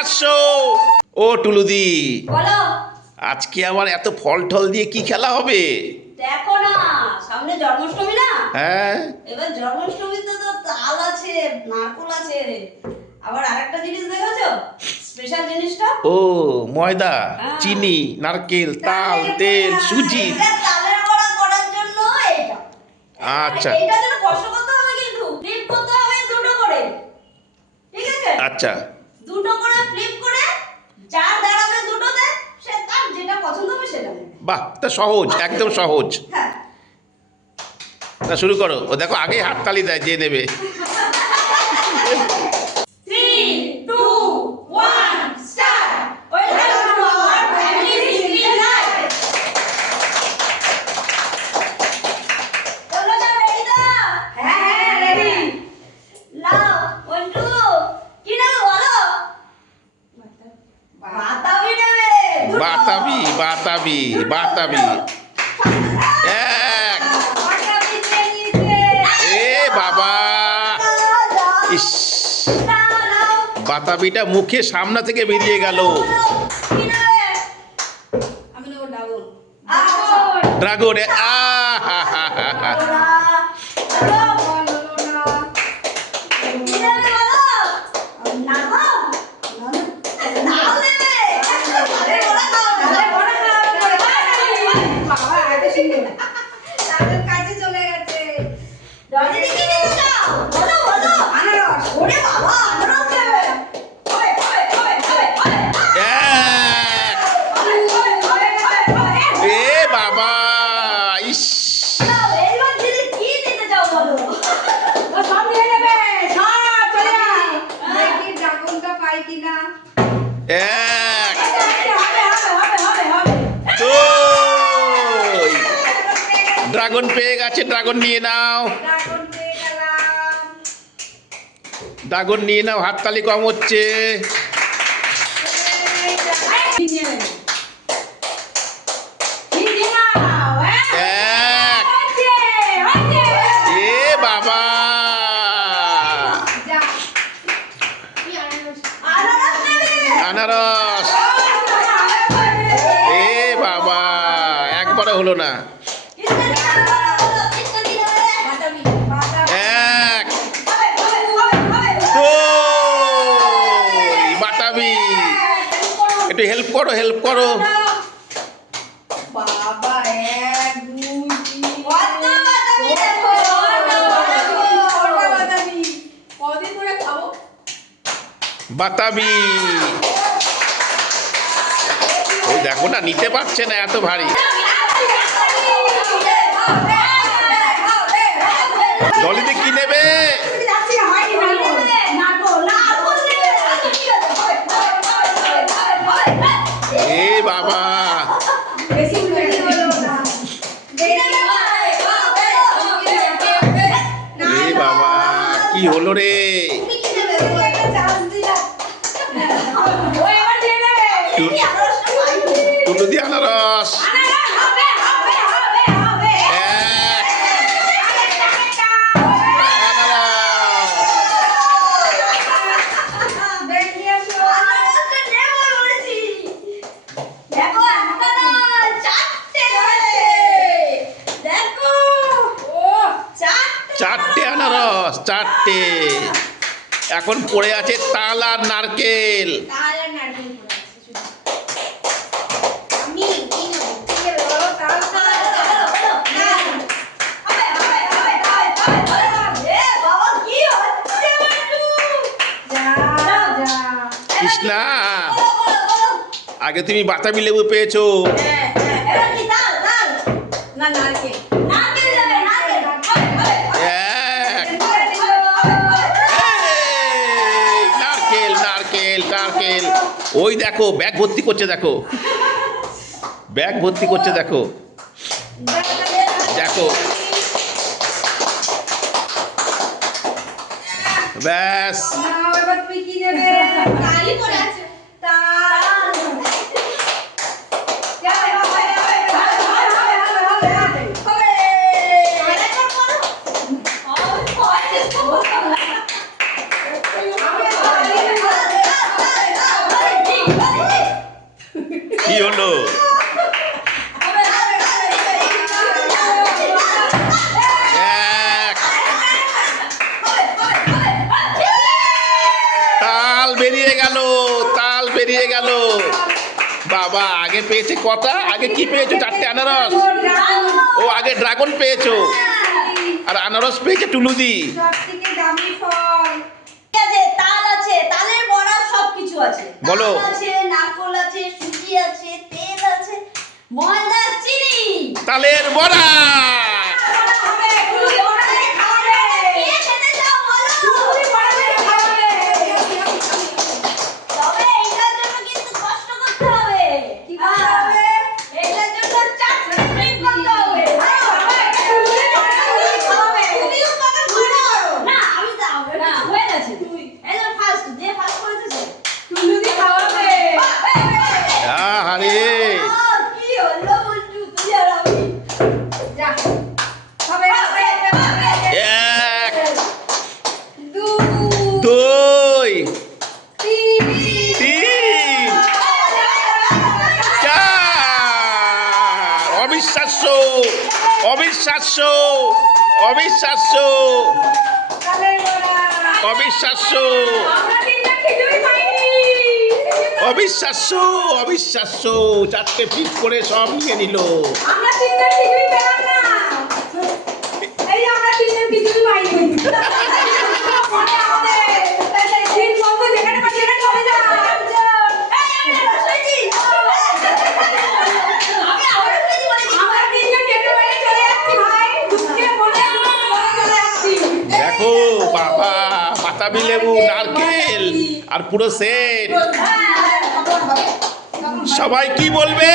আসছো। ও টুলুদি, বলো। আজকে আবার এত ফল টল দিয়ে কি খেলা হবে? দেখো না, সামনে জন্মাষ্টমী না? হ্যাঁ, এবার জন্মাষ্টমীতে তো তাল আছে, নারকেল আছে, আবার আরেকটা জিনিস দেখেছো? স্পেশাল জিনিসটা ও ময়দা, হ্যাঁ। চিনি, নারকেল, তাল, তেল, সুজি। এটা তালের বড়া করার জন্য এইটা। আচ্ছা এইটা যেন কষ্ট করতে হবে, কিন্তু ফ্লিপ করতে হবে দুটো করে, ঠিক আছে? আচ্ছা, দুটো করে ফ্লিপ করে যার দাঁড়াবে দুটোতে, সে তার যেটা পছন্দ হবে সেটা নেবে। বাহ, তা সহজ, একদম সহজ। হ্যাঁ, তা শুরু করো। ও দেখো আগেই হাততালি দেয় যে নেবে। 3, 2, 1, start! Welcome to our family history life! তোমরা সব ready তো? হ্যাঁ, ready! নাও, 1, 2, কি নেবে বলো? বাতাবি নেবে! দুটো! বাতাবি, বাতাবি, বাতাবি। এক, বাতাবি নিয়ে নিয়েছে! এ বাবা, দাও, ইস, দাও, দাও। বাতাবিটা মুখে সামনে থেকে বেরিয়ে গেল। কি নেবে? আমি নেবো ডাবল। ড্রাগন, কাজে চলে গেছে। এ বাবা, ইস, ও সব নিয়ে নেবে, সব চলে আয়। দেখি ড্রাগনটা পাই কিনা। এক, হবে, হবে, হবে। দুই। ড্রাগন পেয়ে গেছে, ড্রাগন নিয়ে নাও, ড্রাগন পেয়ে গেলাম। ড্রাগন নিয়ে নাও। হাততালি কম হচ্ছে। এক, এ বাবা, আনারস, এ বাবা, একবারে হলো না। এক, দুই, বাতাবি। একটু হেল্প করো, হেল্প করো। বাবা, 1, 2, 3, কদিন ধরে খাবো? বাতাবি, ওই দেখো না, নিতে পারছে না, এত ভারী। ডলিতে কি নেবে? এ বাবা, এ বাবা, কি হলো রে? তুলো দিয়ে আনারস। এক, আনারস। চারটে আনারস, চারটে। এখন পড়ে আছে তাল আর নারকেল। কৃষ্ণা, আগে তুমি বাতাবি লেবু পেয়েছো। না, নারকেল। এক, এই, নারকেল, নারকেল, নারকেল। ওই দেখো ব্যাগ ভর্তি করছে, দেখো ব্যাগ ভর্তি করছে, দেখো দেখো। ব্যাস, নাও, এবার তুমি কি নেবে? তালই পড়ে আছে। তাল। নিয়ে গেল। বাবা আগে পেয়েছে কটা? আগে কি পেয়েছো? 4টে আনারস। ও আগে ড্রাগন পেয়েছো, আর আনারস পেয়েছে টুলুদি। সবথেকে দামি ফল। ঠিক আছে, তাল আছে, তালের বড়া সবকিছু আছে। বলো। তাল আছে, নারকোল আছে, সুজি আছে, তেল আছে, ময়দা, চিনি। তালের বড়া। হবে, তুমি বড় করে খাবে। কে খেতে চাও বলো? তুমি বড় করে খাবে। তবে এটার জন্য কিন্তু কষ্ট করতে হবে। কি করতে হবে? এটার জন্য চাটনি করতে হবে। আরে বাবা, এটা তুমি বড় করে খাবে। তুমিও কত করো? না, আমি দাও। না, হয়ে গেছে। এই যে ফার্স্ট, যে ফার্স্ট করেছে সে। টুলুদি খাওয়াবে। আরে কি হলো বলছু তুই আর আমি? যা। হবে, হবে, হবে। 1 দুই, 2 তিন, 3 4 অবিশ্বাস্য, অবিশ্বাস্য, অবিশ্বাস্য, তালের বড়া। অবিশ্বাস্য, আমরা তিনটা খিচুড়ি পাইনি। অবিশ্বাস্য, অবিশ্বাস্য। 4টে পিস করে সব নিয়ে নিল। আমরা তিনটা খিচুড়ি পেলাম না। এই আমরা তিনজন খিচুড়ি পাইনি। মনে আমাদের। তিন বন্ধু যেখানে পাচ্ছি সেখানে চলে যা। আমরা তিনজন খেতে পাইনি, চলে যাচ্ছি ভাই। দুঃখে মনে চলে যাচ্ছি। দেখো বাবা, বাতাবি লেবু, নারকেল আর পুরো সেট। সবাই কি বলবে?